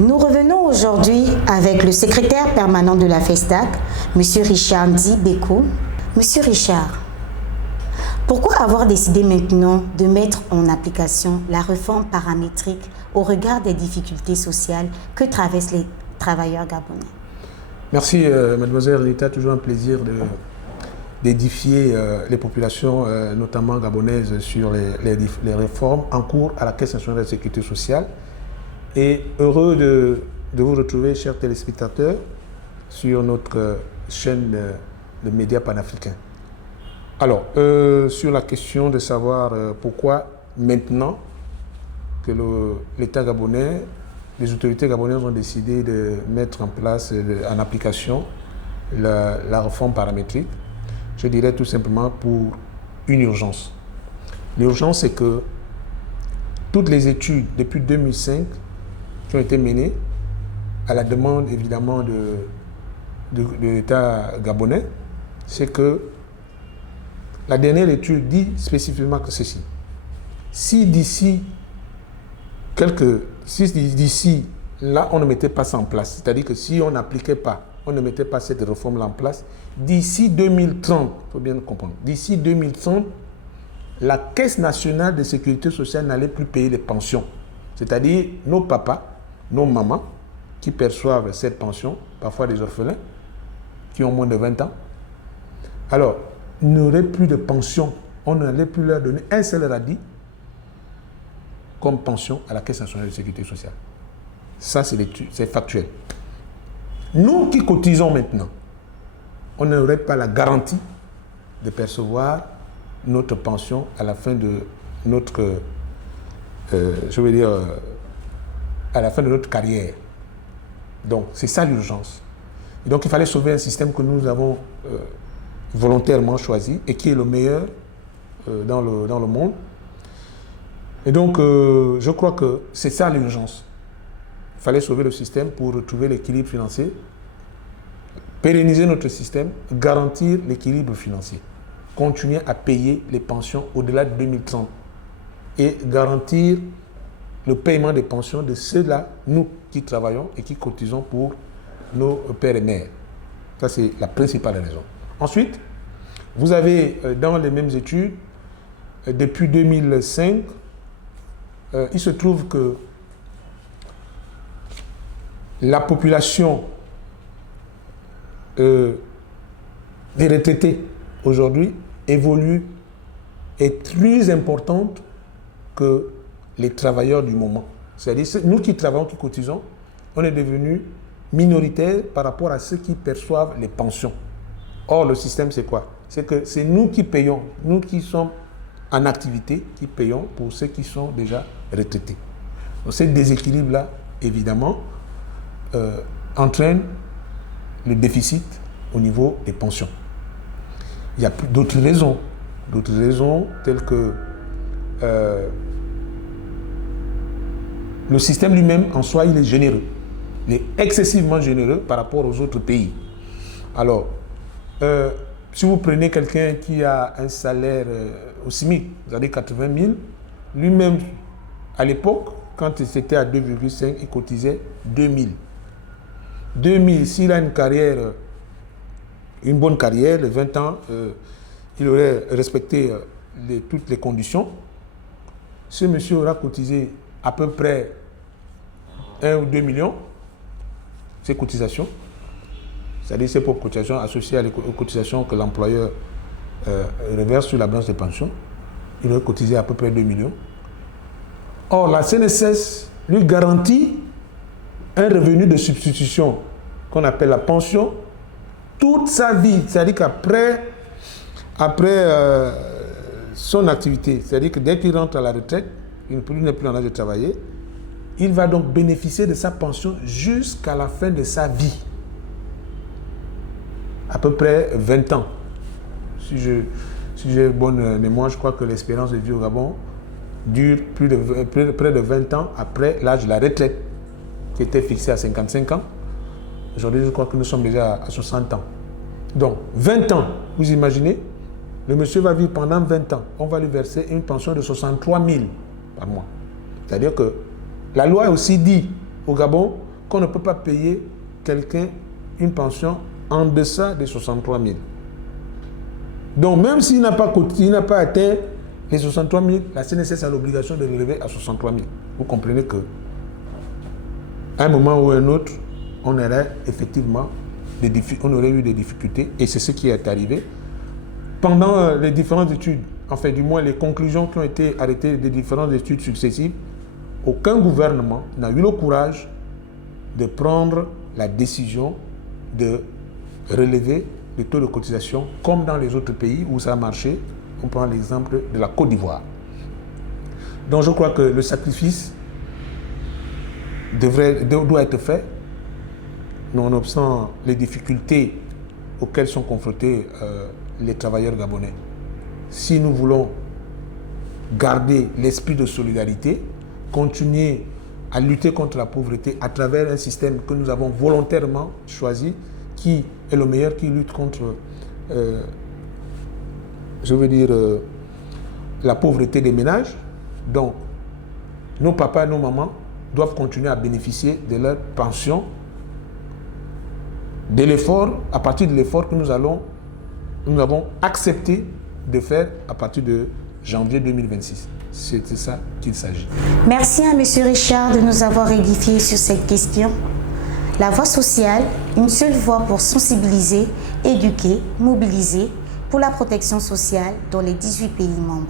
Nous revenons aujourd'hui avec le secrétaire permanent de la FESTAC, M. Richard Ndi Beko. Monsieur Richard, pourquoi avoir décidé maintenant de mettre en application la réforme paramétrique au regard des difficultés sociales que traversent les travailleurs gabonais? Merci mademoiselle Rita, toujours un plaisir d'édifier les populations, notamment gabonaises, sur les réformes en cours à la Caisse nationale de la sécurité sociale. Et heureux de vous retrouver, chers téléspectateurs, sur notre chaîne de médias panafricains. Alors, sur la question de savoir pourquoi maintenant que l'État gabonais, les autorités gabonaises ont décidé de mettre en place, en application, la réforme paramétrique, je dirais tout simplement pour une urgence. L'urgence, c'est que toutes les études depuis 2005 qui ont été menées à la demande évidemment de l'État gabonais, c'est que la dernière étude dit spécifiquement que ceci. Si d'ici là, on ne mettait pas ça en place, c'est-à-dire que si on n'appliquait pas, on ne mettait pas cette réforme-là en place, d'ici 2030, il faut bien comprendre, d'ici 2030, la Caisse nationale de sécurité sociale n'allait plus payer les pensions. C'est-à-dire nos papas, nos mamans, qui perçoivent cette pension, parfois des orphelins, qui ont moins de 20 ans, alors, n'auraient plus de pension. On n'allait plus leur donner un seul radis comme pension à la Caisse nationale de sécurité sociale. Ça, c'est factuel. Nous qui cotisons maintenant, on n'aurait pas la garantie de percevoir notre pension à la fin de notre, à la fin de notre carrière. Donc, c'est ça l'urgence. Et donc, il fallait sauver un système que nous avons volontairement choisi et qui est le meilleur dans le monde. Et donc, je crois que c'est ça l'urgence. Il fallait sauver le système pour retrouver l'équilibre financier, pérenniser notre système, garantir l'équilibre financier, continuer à payer les pensions au-delà de 2030 et garantir le paiement des pensions de ceux-là, nous qui travaillons et qui cotisons pour nos pères et mères. Ça, c'est la principale raison. Ensuite, vous avez dans les mêmes études, depuis 2005, il se trouve que la population des retraités aujourd'hui évolue, est plus importante que les travailleurs du moment. C'est-à-dire, nous qui travaillons, qui cotisons, on est devenus minoritaires par rapport à ceux qui perçoivent les pensions. Or, le système, c'est quoi? C'est que c'est nous qui payons, nous qui sommes en activité, qui payons pour ceux qui sont déjà retraités. Donc, ce déséquilibre-là, évidemment, entraîne le déficit au niveau des pensions. Il y a d'autres raisons telles que le système lui-même, en soi, il est généreux. Il est excessivement généreux par rapport aux autres pays. Alors, si vous prenez quelqu'un qui a un salaire au SMIC, vous avez 80 000, lui-même, à l'époque, quand c'était à 2,5, il cotisait 2 000. 2 000, s'il a une carrière, une bonne carrière, de 20 ans, il aurait respecté toutes les conditions. Ce monsieur aura cotisé à peu près 1 ou 2 millions, ses cotisations. C'est-à-dire ses propres cotisations associées aux cotisations que l'employeur reverse sur la branche des pensions. Il aurait cotisé à peu près 2 millions. Or, la CNSS lui garantit un revenu de substitution qu'on appelle la pension toute sa vie. C'est-à-dire qu'après son activité, c'est-à-dire que dès qu'il rentre à la retraite, il n'est plus en âge de travailler, il va donc bénéficier de sa pension jusqu'à la fin de sa vie. À peu près 20 ans. Si j'ai bonne mémoire, je crois que l'espérance de vie au Gabon dure près de 20 ans après l'âge de la retraite, qui était fixé à 55 ans. Aujourd'hui, je crois que nous sommes déjà à 60 ans. Donc, 20 ans, vous imaginez, le monsieur va vivre pendant 20 ans. On va lui verser une pension de 63 000 par mois. C'est-à-dire que la loi aussi dit au Gabon qu'on ne peut pas payer quelqu'un une pension en deçà de 63 000. Donc même s'il n'a pas atteint les 63 000, la CNSS a l'obligation de relever à 63 000. Vous comprenez que à un moment ou à un autre, on aurait effectivement eu des difficultés, et c'est ce qui est arrivé. Pendant les différentes études, enfin du moins les conclusions qui ont été arrêtées des différentes études successives, aucun gouvernement n'a eu le courage de prendre la décision de relever le taux de cotisation comme dans les autres pays où ça a marché. On prend l'exemple de la Côte d'Ivoire. Donc je crois que le sacrifice doit être fait, nonobstant les difficultés auxquelles sont confrontés les travailleurs gabonais. Si nous voulons garder l'esprit de solidarité, continuer à lutter contre la pauvreté à travers un système que nous avons volontairement choisi, qui est le meilleur, qui lutte contre, la pauvreté des ménages. Donc, nos papas et nos mamans doivent continuer à bénéficier de leur pension, de l'effort, à partir de l'effort que nous avons accepté de faire à partir de janvier 2026. C'est de ça qu'il s'agit. Merci à M. Richard de nous avoir édifiés sur cette question. La voie sociale, une seule voie pour sensibiliser, éduquer, mobiliser pour la protection sociale dans les 18 pays membres.